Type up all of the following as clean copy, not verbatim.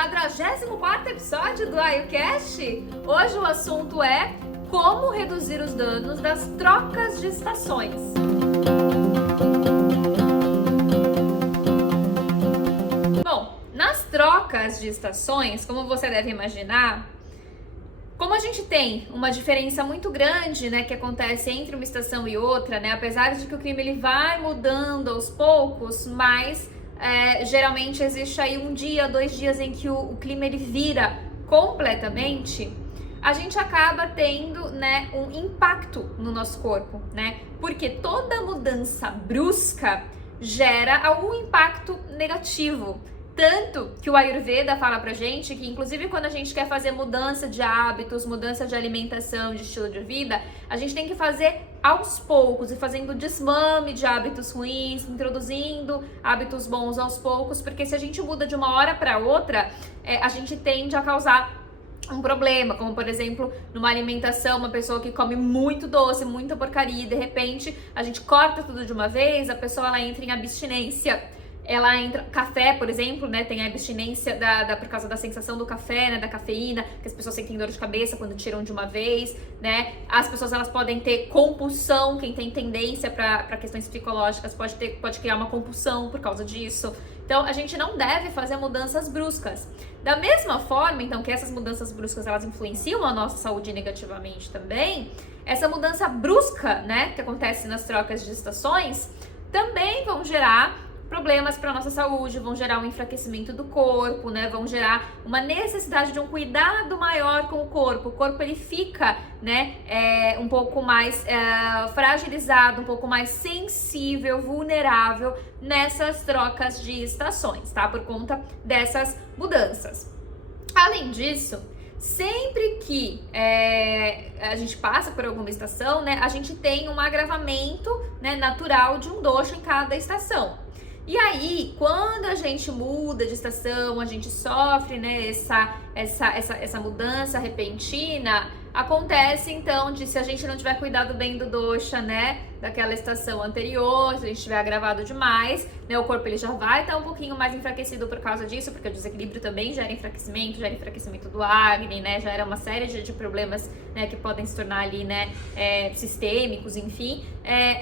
44º episódio do AioCast. Hoje o assunto é como reduzir os danos das trocas de estações. Bom, nas trocas de estações, como você deve imaginar, como a gente tem uma diferença muito grande, né, que acontece entre uma estação e outra, né, apesar de que o clima ele vai mudando aos poucos, mas geralmente existe aí um dia, 2 dias em que o clima ele vira completamente, a gente acaba tendo, né, um impacto no nosso corpo, né, porque toda mudança brusca gera algum impacto negativo. Tanto que o Ayurveda fala pra gente que, inclusive, quando a gente quer fazer mudança de hábitos, mudança de alimentação, de estilo de vida, a gente tem que fazer aos poucos e fazendo desmame de hábitos ruins, introduzindo hábitos bons aos poucos, porque se a gente muda de uma hora para outra, a gente tende a causar um problema, como por exemplo, numa alimentação, uma pessoa que come muito doce, muita porcaria, e de repente a gente corta tudo de uma vez, a pessoa ela entra em abstinência. Ela entra, café, por exemplo, né, tem a abstinência por causa da sensação do café, né, da cafeína, que as pessoas sentem dor de cabeça quando tiram de uma vez, né, as pessoas elas podem ter compulsão, quem tem tendência para questões psicológicas pode criar uma compulsão por causa disso. Então, a gente não deve fazer mudanças bruscas. Da mesma forma, então, que essas mudanças bruscas, elas influenciam a nossa saúde negativamente também, essa mudança brusca, né, que acontece nas trocas de estações, também vão gerar problemas para nossa saúde, vão gerar um enfraquecimento do corpo, né? Vão gerar uma necessidade de um cuidado maior com o corpo. O corpo ele fica, né, um pouco mais fragilizado, um pouco mais sensível, vulnerável nessas trocas de estações, tá? Por conta dessas mudanças. Além disso, sempre que a gente passa por alguma estação, né, a gente tem um agravamento, né, natural de um dosha em cada estação. E aí, quando a gente muda de estação, a gente sofre, né, essa mudança repentina, acontece então de, se a gente não tiver cuidado bem do dosha, né, daquela estação anterior, se a gente estiver agravado demais, né, o corpo ele já vai estar um pouquinho mais enfraquecido por causa disso, porque o desequilíbrio também gera enfraquecimento do Agni, né, gera uma série de problemas, né, que podem se tornar ali, né, sistêmicos, enfim.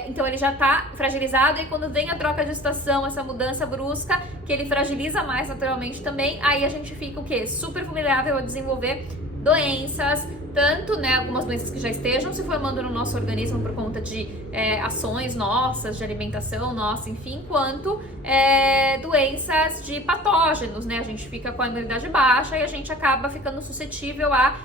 Então ele já está fragilizado, e quando vem a troca de estação, essa mudança brusca, que ele fragiliza mais naturalmente também, aí a gente fica o quê? Super vulnerável a desenvolver doenças, tanto, né, algumas doenças que já estejam se formando no nosso organismo por conta de ações nossas, de alimentação nossa, enfim, quanto doenças de patógenos, né, a gente fica com a imunidade baixa e a gente acaba ficando suscetível a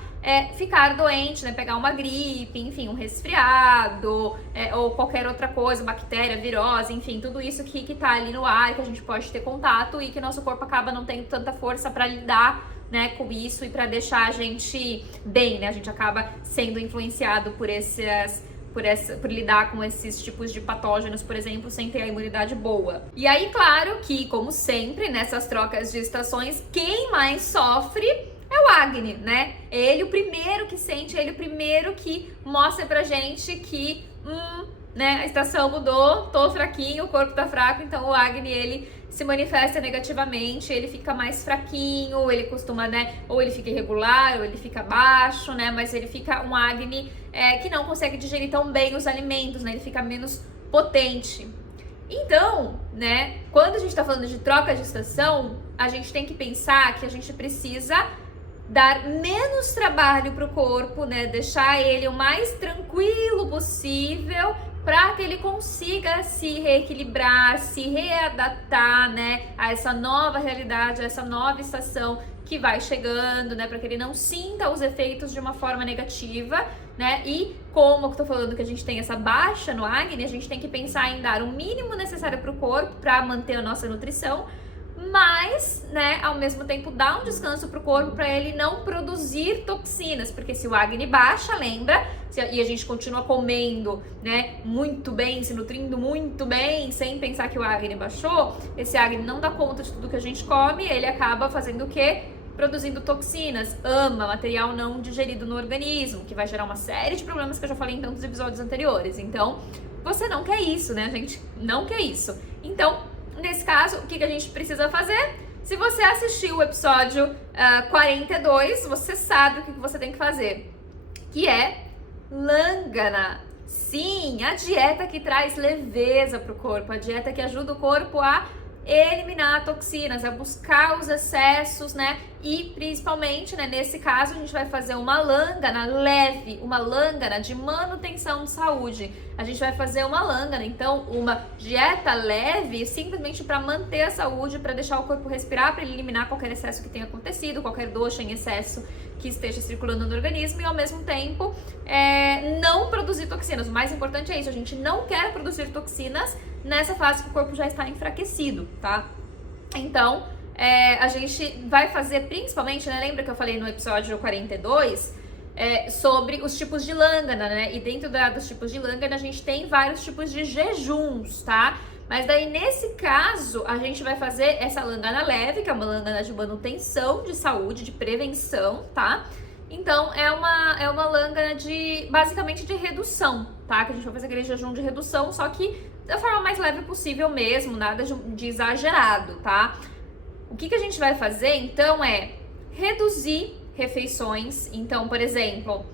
ficar doente, né, pegar uma gripe, enfim, um resfriado, ou qualquer outra coisa, bactéria, virose, enfim, tudo isso que tá ali no ar, que a gente pode ter contato e que nosso corpo acaba não tendo tanta força para lidar, né, com isso e para deixar a gente bem, né, a gente acaba sendo influenciado por lidar com esses tipos de patógenos, por exemplo, sem ter a imunidade boa. E aí, claro que, como sempre, nessas trocas de estações, quem mais sofre é o Agni, né? Ele o primeiro que sente, ele o primeiro que mostra pra gente que, né, a estação mudou, tô fraquinho, o corpo tá fraco, então o Agni, ele se manifesta negativamente, ele fica mais fraquinho, ele costuma, né, ou ele fica irregular, ou ele fica baixo, né, mas ele fica um Agni que não consegue digerir tão bem os alimentos, né, ele fica menos potente. Então, né, quando a gente tá falando de troca de estação, a gente tem que pensar que a gente precisa dar menos trabalho para o corpo, né? Deixar ele o mais tranquilo possível para que ele consiga se reequilibrar, se readaptar, né, a essa nova realidade, a essa nova estação que vai chegando, né, para que ele não sinta os efeitos de uma forma negativa, né? E como eu tô falando que a gente tem essa baixa no Agni, a gente tem que pensar em dar o mínimo necessário para o corpo para manter a nossa nutrição, mas, né, ao mesmo tempo dar um descanso pro corpo para ele não produzir toxinas, porque se o Agni baixa, lembra, e a gente continua comendo, né, muito bem, se nutrindo muito bem, sem pensar que o Agni baixou, esse Agni não dá conta de tudo que a gente come, ele acaba fazendo o quê? Produzindo toxinas, material não digerido no organismo, que vai gerar uma série de problemas que eu já falei em tantos episódios anteriores. Então, você não quer isso, né, gente? Não quer isso. Então, nesse caso, o que a gente precisa fazer? Se você assistiu o episódio 42, você sabe o que você tem que fazer, que é Langana. Sim, a dieta que traz leveza para o corpo, a dieta que ajuda o corpo a eliminar toxinas, a buscar os excessos, né? E principalmente, né, nesse caso, a gente vai fazer uma Langana leve, uma Langana de manutenção de saúde. A gente vai fazer uma Langana, então, uma dieta leve, simplesmente para manter a saúde, para deixar o corpo respirar, para eliminar qualquer excesso que tenha acontecido, qualquer dosha em excesso que esteja circulando no organismo e, ao mesmo tempo, não produzir toxinas. O mais importante é isso, a gente não quer produzir toxinas nessa fase que o corpo já está enfraquecido, tá? Então, a gente vai fazer principalmente, né? Lembra que eu falei no episódio 42 sobre os tipos de Langana, né? E dentro dos tipos de Langana a gente tem vários tipos de jejuns, tá? Mas daí, nesse caso, a gente vai fazer essa Langana leve, que é uma Langana de manutenção de saúde, de prevenção, tá? Então, é uma Langana basicamente de redução, tá? Que a gente vai fazer aquele jejum de redução, só que da forma mais leve possível mesmo, nada de exagerado, tá? O que a gente vai fazer, então, é reduzir refeições. Então, por exemplo,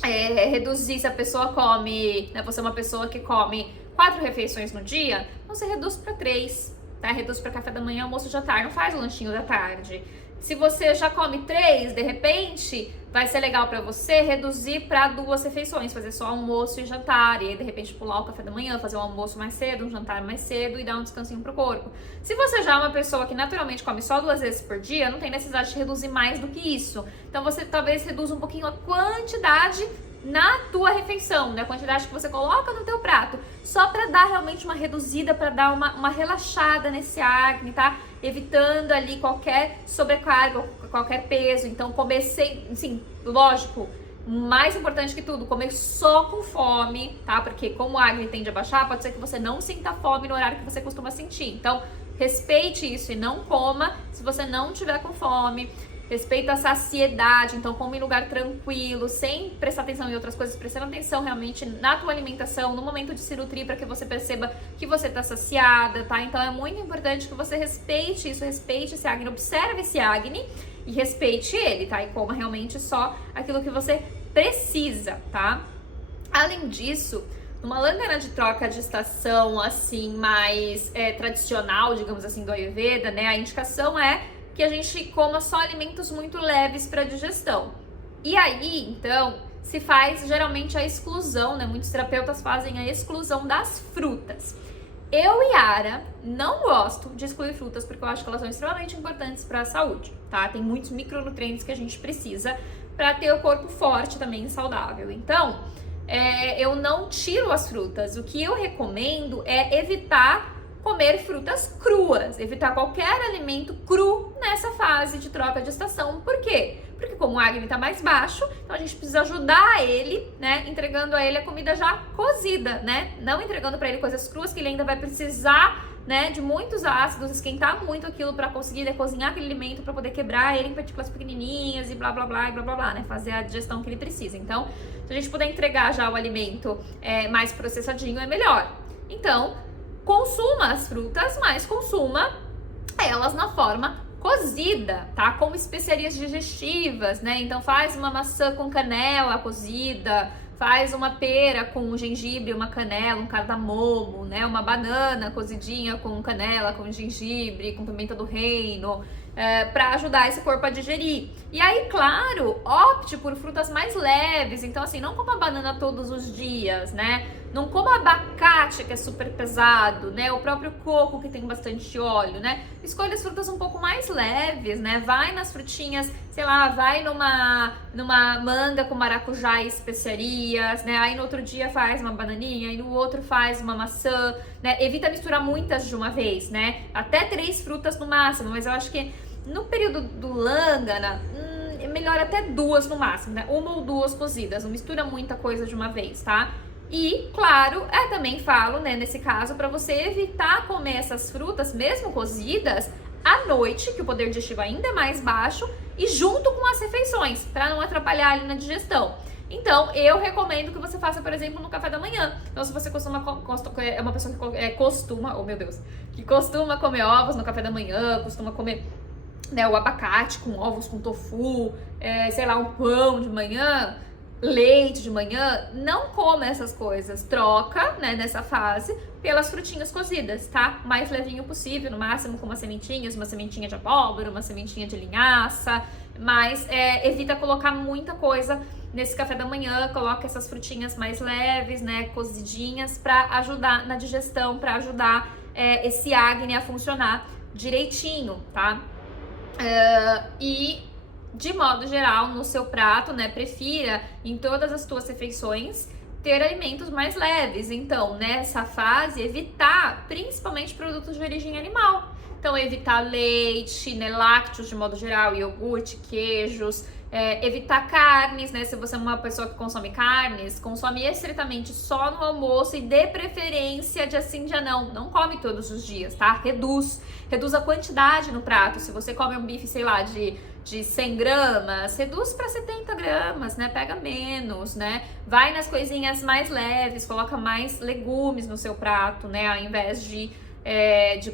reduzir se a pessoa come, né? Você é uma pessoa que come 4 refeições no dia, então você reduz para 3, tá? Reduz para café da manhã, almoço e jantar, não faz o lanchinho da tarde. Se você já come 3, de repente, vai ser legal para você reduzir para 2 refeições, fazer só almoço e jantar, e aí de repente pular o café da manhã, fazer um almoço mais cedo, um jantar mais cedo e dar um descansinho pro corpo. Se você já é uma pessoa que naturalmente come só 2 vezes por dia, não tem necessidade de reduzir mais do que isso. Então você talvez reduza um pouquinho a quantidade na tua refeição, né? A quantidade que você coloca no teu prato, só para dar realmente uma reduzida, para dar uma relaxada nesse acne, tá? Evitando ali qualquer sobrecarga, qualquer peso. Então, comer sem, assim, lógico, mais importante que tudo, comer só com fome, tá? Porque como a acne tende a baixar, pode ser que você não sinta fome no horário que você costuma sentir. Então, respeite isso e não coma se você não tiver com fome. Respeita a saciedade, então come em lugar tranquilo, sem prestar atenção em outras coisas, prestando atenção realmente na tua alimentação, no momento de se nutrir, para que você perceba que você tá saciada, tá? Então é muito importante que você respeite isso, respeite esse acne, observe esse acne e respeite ele, tá? E coma realmente só aquilo que você precisa, tá? Além disso, numa Langana de troca de estação, assim, mais tradicional, digamos assim, do Ayurveda, né? A indicação é que a gente coma só alimentos muito leves para digestão. E aí, então, se faz geralmente a exclusão, né? Muitos terapeutas fazem a exclusão das frutas. Eu, Yara, não gosto de excluir frutas porque eu acho que elas são extremamente importantes para a saúde, tá? Tem muitos micronutrientes que a gente precisa para ter o corpo forte também e saudável. Então, eu não tiro as frutas. O que eu recomendo é evitar comer frutas cruas, evitar qualquer alimento cru nessa fase de troca de estação. Por quê? Porque como o acne está mais baixo, então a gente precisa ajudar ele, né, entregando a ele a comida já cozida, né, não entregando para ele coisas cruas que ele ainda vai precisar, né, de muitos ácidos, esquentar muito aquilo para conseguir cozinhar aquele alimento para poder quebrar ele em partículas pequenininhas e blá blá blá e blá blá blá, né, fazer a digestão que ele precisa. Então, se a gente puder entregar já o alimento mais processadinho, é melhor. Então, consuma as frutas, mas consuma elas na forma cozida, tá? Com especiarias digestivas, né? Então faz uma maçã com canela cozida, faz uma pera com gengibre, uma canela, um cardamomo, né? Uma banana cozidinha com canela, com gengibre, com pimenta do reino, para ajudar esse corpo a digerir. E aí, claro, opte por frutas mais leves. Então, assim, não coma banana todos os dias, né? Não coma abacate, que é super pesado, né? O próprio coco, que tem bastante óleo, né? Escolha as frutas um pouco mais leves, né? Vai nas frutinhas, sei lá, vai numa manga com maracujá e especiarias, né? Aí no outro dia faz uma bananinha, e no outro faz uma maçã, né? Evita misturar muitas de uma vez, né? Até 3 frutas no máximo, mas eu acho que no período do Langana, é melhor até 2 no máximo, né? 1 ou 2 cozidas, não mistura muita coisa de uma vez, tá? E, claro, também falo, né, nesse caso, para você evitar comer essas frutas, mesmo cozidas, à noite, que o poder digestivo ainda é mais baixo, e junto com as refeições, para não atrapalhar ali na digestão. Então, eu recomendo que você faça, por exemplo, no café da manhã. Então, se você é uma pessoa que costuma, oh meu Deus, que costuma comer ovos no café da manhã, costuma comer né, o abacate com ovos, com tofu, sei lá, um pão de manhã, leite de manhã, não coma essas coisas. Troca, né, nessa fase pelas frutinhas cozidas, tá? O mais levinho possível, no máximo com umas sementinhas, uma sementinha de abóbora, uma sementinha de linhaça, mas evita colocar muita coisa nesse café da manhã. Coloca essas frutinhas mais leves, né, cozidinhas, para ajudar na digestão, para ajudar esse acne a funcionar direitinho, tá? E de modo geral, no seu prato, né, prefira em todas as tuas refeições ter alimentos mais leves. Então, nessa fase, evitar principalmente produtos de origem animal. Então, evitar leite, né, lácteos de modo geral, iogurte, queijos, evitar carnes, né? Se você é uma pessoa que consome carnes, consome estritamente só no almoço e de preferência dia sim, dia não. Não come todos os dias, tá? Reduz a quantidade no prato. Se você come um bife, sei lá, de 100 gramas, reduz para 70 gramas, né? Pega menos, né? Vai nas coisinhas mais leves, coloca mais legumes no seu prato, né? Ao invés de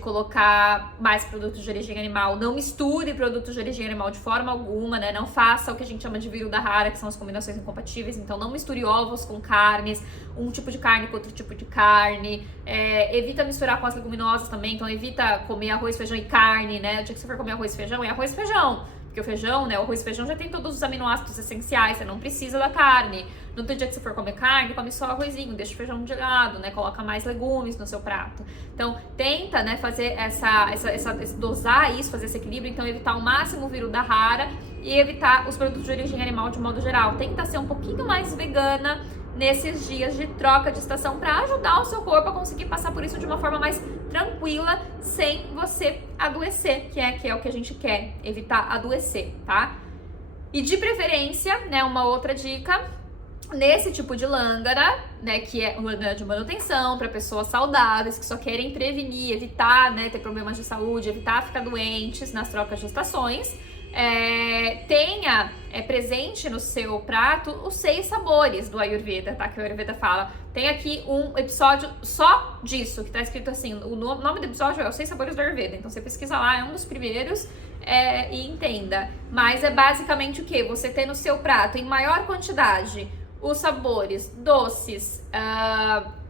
colocar mais produtos de origem animal. Não misture produtos de origem animal de forma alguma, né? Não faça o que a gente chama de vírus da rara, que são as combinações incompatíveis. Então, não misture ovos com carnes, um tipo de carne com outro tipo de carne. Evita misturar com as leguminosas também. Então, evita comer arroz, feijão e carne, né? O dia que você for comer arroz e feijão, é arroz e feijão. Porque o feijão, né? O arroz e feijão já tem todos os aminoácidos essenciais, você não precisa da carne. No outro dia que você for comer carne, come só arrozinho, deixa o feijão de lado, né? Coloca mais legumes no seu prato. Então, tenta, né, fazer dosar isso, fazer esse equilíbrio. Então, evitar ao máximo o vírus da rara e evitar os produtos de origem animal de modo geral. Tenta ser um pouquinho mais vegana nesses dias de troca de estação para ajudar o seu corpo a conseguir passar por isso de uma forma mais tranquila, sem você adoecer, que é o que a gente quer, evitar adoecer, tá? E de preferência, né, uma outra dica, nesse tipo de lângara, né, que é uma lângara de manutenção para pessoas saudáveis que só querem prevenir, evitar, né, ter problemas de saúde, evitar ficar doentes nas trocas de estações, tenha presente no seu prato os 6 sabores do Ayurveda, tá? Que o Ayurveda fala. Tem aqui um episódio só disso, que tá escrito assim, o nome do episódio é os 6 sabores do Ayurveda. Então você pesquisa lá, é um dos primeiros e entenda. Mas é basicamente o que? Você ter no seu prato, em maior quantidade, os sabores doces,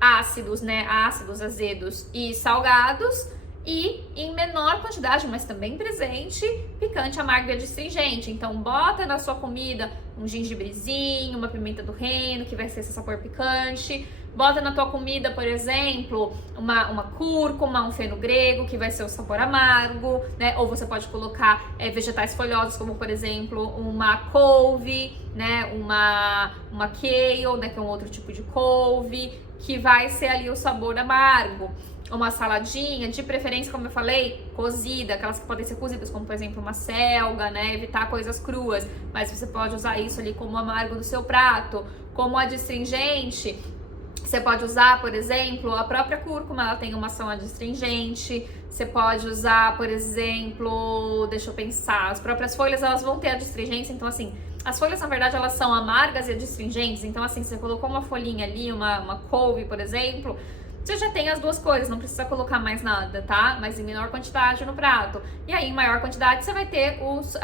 ácidos, né? Ácidos, azedos e salgados. E em menor quantidade, mas também presente, picante, amargo e adstringente. Então bota na sua comida um gengibrezinho, uma pimenta do reino, que vai ser esse sabor picante. Bota na tua comida, por exemplo, uma cúrcuma, um feno-grego, que vai ser o sabor amargo, né? Ou você pode colocar vegetais folhosos, como por exemplo uma couve, né? Uma kale, né? Que é um outro tipo de couve, que vai ser ali o sabor amargo. Uma saladinha, de preferência, como eu falei, cozida, aquelas que podem ser cozidas, como por exemplo uma selga, né? Evitar coisas cruas, mas você pode usar isso ali como amargo do seu prato. Como adstringente, você pode usar, por exemplo, a própria cúrcuma, ela tem uma ação adstringente. Você pode usar, por exemplo, deixa eu pensar, as próprias folhas, elas vão ter adstringência, então assim, as folhas, na verdade, elas são amargas e adstringentes, então assim, se você colocou uma folhinha ali, uma couve, por exemplo, você já tem as duas coisas, não precisa colocar mais nada, tá? Mas em menor quantidade no prato. E aí, em maior quantidade, você vai ter os...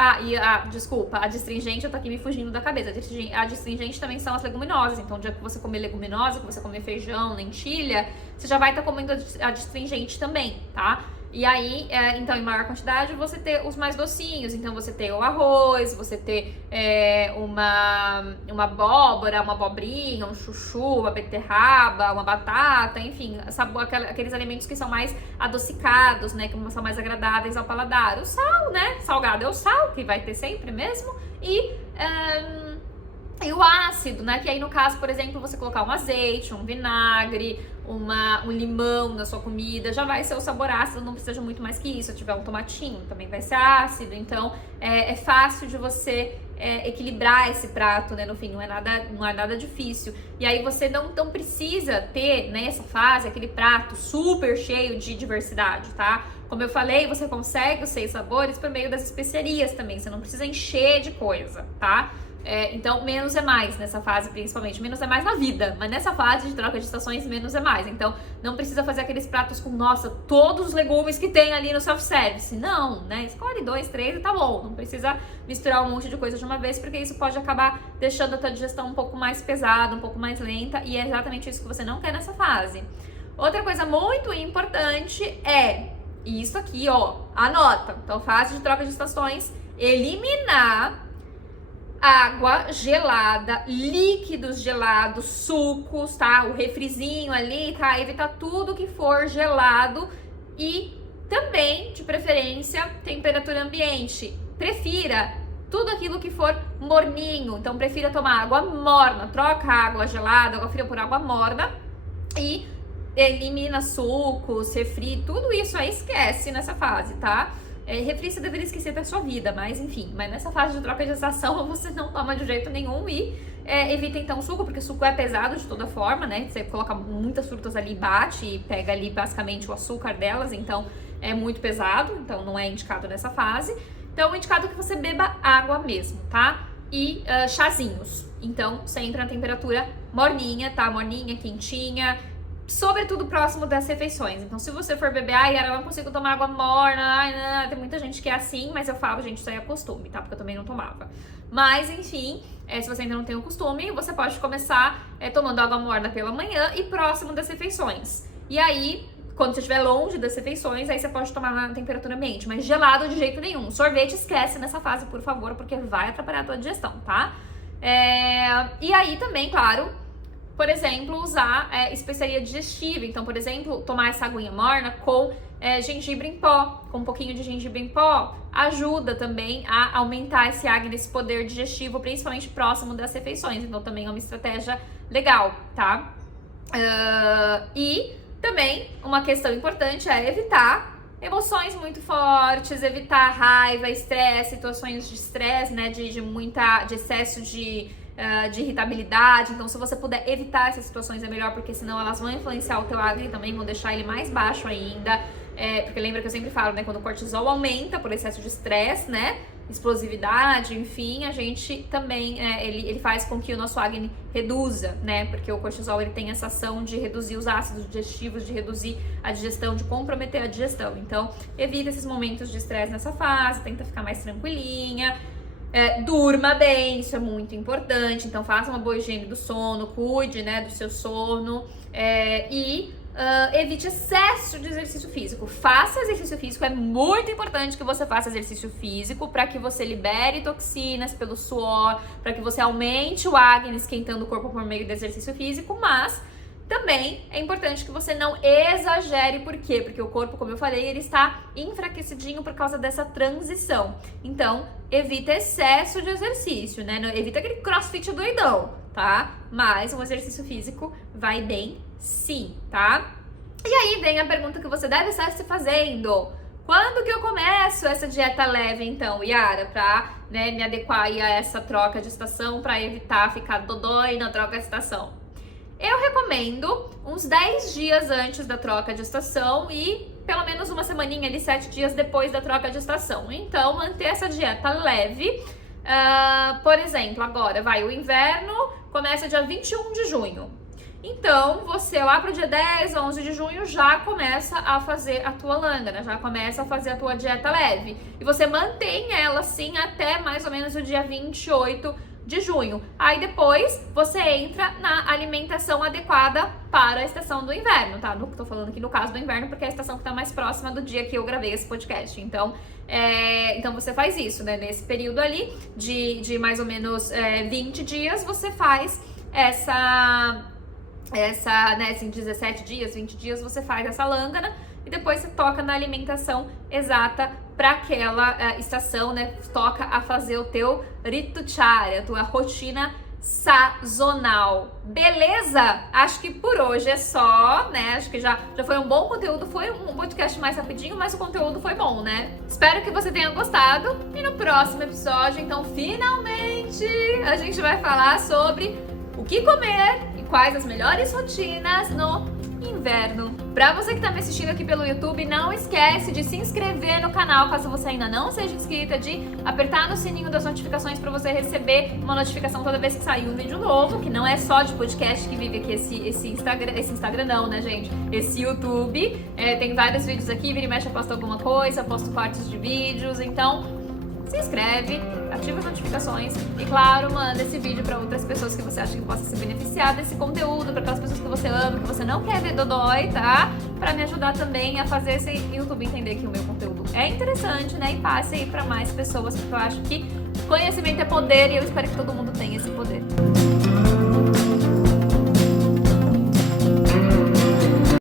desculpa, a adstringente, eu tô aqui me fugindo da cabeça. A adstringente também são as leguminosas. Então, o dia que você comer leguminosa, que você comer feijão, lentilha, você já vai estar comendo a adstringente também, tá? E aí, então, em maior quantidade, você ter os mais docinhos. Então, você ter o arroz, você ter uma abóbora, uma abobrinha, um chuchu, uma beterraba, uma batata, enfim, aqueles alimentos que são mais adocicados, né? Que são mais agradáveis ao paladar. O sal, né? Salgado é o sal, que vai ter sempre mesmo. E o ácido, né? Que aí, no caso, por exemplo, você colocar um azeite, um vinagre, um limão na sua comida, já vai ser o sabor ácido, não precisa de muito mais que isso. Se tiver um tomatinho, também vai ser ácido. Então, é fácil de você equilibrar esse prato, né? No fim, não é nada difícil. E aí, você não precisa ter, nessa fase, aquele prato super cheio de diversidade, tá? Como eu falei, você consegue os 6 sabores por meio das especiarias também. Você não precisa encher de coisa, tá? Então, menos é mais nessa fase, principalmente. Menos é mais na vida, mas nessa fase de troca de estações, menos é mais. Então, não precisa fazer aqueles pratos com, nossa, todos os legumes que tem ali no self-service. Não, né? Escolhe 2, 3 e tá bom. Não precisa misturar um monte de coisa de uma vez, porque isso pode acabar deixando a tua digestão um pouco mais pesada, um pouco mais lenta, e é exatamente isso que você não quer nessa fase. Outra coisa muito importante é isso aqui, ó, anota. Então, fase de troca de estações, eliminar água gelada, líquidos gelados, sucos, tá? O refrizinho ali, tá? Evitar tudo que for gelado e também, de preferência, temperatura ambiente. Prefira tudo aquilo que for morninho. Então, prefira tomar água morna. Troca a água gelada, água fria por água morna e elimina sucos, refri, tudo isso aí esquece nessa fase, tá? Refri você deveria esquecer da sua vida, mas enfim. Mas nessa fase de troca de estação você não toma de jeito nenhum e evita então suco, porque suco é pesado de toda forma, né? Você coloca muitas frutas ali, bate e pega ali basicamente o açúcar delas, então é muito pesado, então não é indicado nessa fase. Então é indicado que você beba água mesmo, tá? E chazinhos. Então sempre na temperatura morninha, tá? Morninha, quentinha. Sobretudo próximo das refeições. Então, se você for beber, eu não consigo tomar água morna, não. Tem muita gente que é assim, mas eu falo, gente, isso aí é costume, tá? Porque eu também não tomava. Mas, enfim, se você ainda não tem o costume, você pode começar tomando água morna pela manhã e próximo das refeições. E aí, quando você estiver longe das refeições, aí você pode tomar na temperatura ambiente, mas gelado de jeito nenhum. Sorvete esquece nessa fase, por favor, porque vai atrapalhar a tua digestão, tá? E aí também, claro, por exemplo, usar especiaria digestiva. Então, por exemplo, tomar essa aguinha morna com gengibre em pó, com um pouquinho de gengibre em pó, ajuda também a aumentar esse poder digestivo, principalmente próximo das refeições. Então, também é uma estratégia legal, tá? E também uma questão importante é evitar emoções muito fortes, evitar raiva, estresse, situações de estresse, né? De excesso de irritabilidade. Então, se você puder evitar essas situações é melhor, porque senão elas vão influenciar o teu Agni também, vão deixar ele mais baixo ainda, porque lembra que eu sempre falo, né, quando o cortisol aumenta por excesso de estresse, né, explosividade, enfim, a gente também, ele faz com que o nosso Agni reduza, né, porque o cortisol ele tem essa ação de reduzir os ácidos digestivos, de reduzir a digestão, de comprometer a digestão. Então, evita esses momentos de estresse nessa fase, tenta ficar mais tranquilinha. Durma bem, isso é muito importante. Então faça uma boa higiene do sono, cuide, né, do seu sono e evite excesso de exercício físico. Faça exercício físico, é muito importante que você faça exercício físico para que você libere toxinas pelo suor, para que você aumente o Agni esquentando o corpo por meio do exercício físico, mas também é importante que você não exagere. Por quê? Porque o corpo, como eu falei, ele está enfraquecidinho por causa dessa transição. Então, evita excesso de exercício, né? Evita aquele crossfit doidão, tá? Mas um exercício físico vai bem sim, tá? E aí vem a pergunta que você deve estar se fazendo. Quando que eu começo essa dieta leve, então, Yara, pra me adequar aí a essa troca de estação, pra evitar ficar dodói na troca de estação? Eu recomendo uns 10 dias antes da troca de estação e pelo menos uma semaninha ali, 7 dias depois da troca de estação. Então, manter essa dieta leve. Por exemplo, agora o inverno começa dia 21 de junho. Então, você lá pro dia 10, 11 de junho já começa a fazer a tua lângana, já começa a fazer a tua dieta leve. E você mantém ela assim até mais ou menos o dia 28 de junho. Aí depois você entra na alimentação adequada para a estação do inverno, tá? Tô falando aqui no caso do inverno porque é a estação que tá mais próxima do dia que eu gravei esse podcast. Então, então você faz isso, né? Nesse período ali de mais ou menos 20 dias, você faz essa né, assim, 17 dias, 20 dias, você faz essa lângana e depois você toca na alimentação exata para aquela estação, né? Toca a fazer o teu Ritucharya, a tua rotina sazonal. Beleza? Acho que por hoje é só, né? Acho que já foi um bom conteúdo, foi um podcast mais rapidinho, mas o conteúdo foi bom, né? Espero que você tenha gostado e no próximo episódio, então, finalmente, a gente vai falar sobre o que comer e quais as melhores rotinas no inverno. Pra você que tá me assistindo aqui pelo YouTube, não esquece de se inscrever no canal, caso você ainda não seja inscrita, de apertar no sininho das notificações pra você receber uma notificação toda vez que sair um vídeo novo, que não é só de podcast que vive aqui esse Instagram não, né, gente? Esse YouTube. Tem vários vídeos aqui, vira e mexe eu posto alguma coisa, posto cortes de vídeos, então se inscreve, ativa as notificações e, claro, manda esse vídeo para outras pessoas que você acha que possa se beneficiar desse conteúdo, para aquelas pessoas que você ama, que você não quer ver dodói, tá? Para me ajudar também a fazer esse YouTube entender que o meu conteúdo é interessante, né? E passe aí para mais pessoas, porque eu acho que conhecimento é poder e eu espero que todo mundo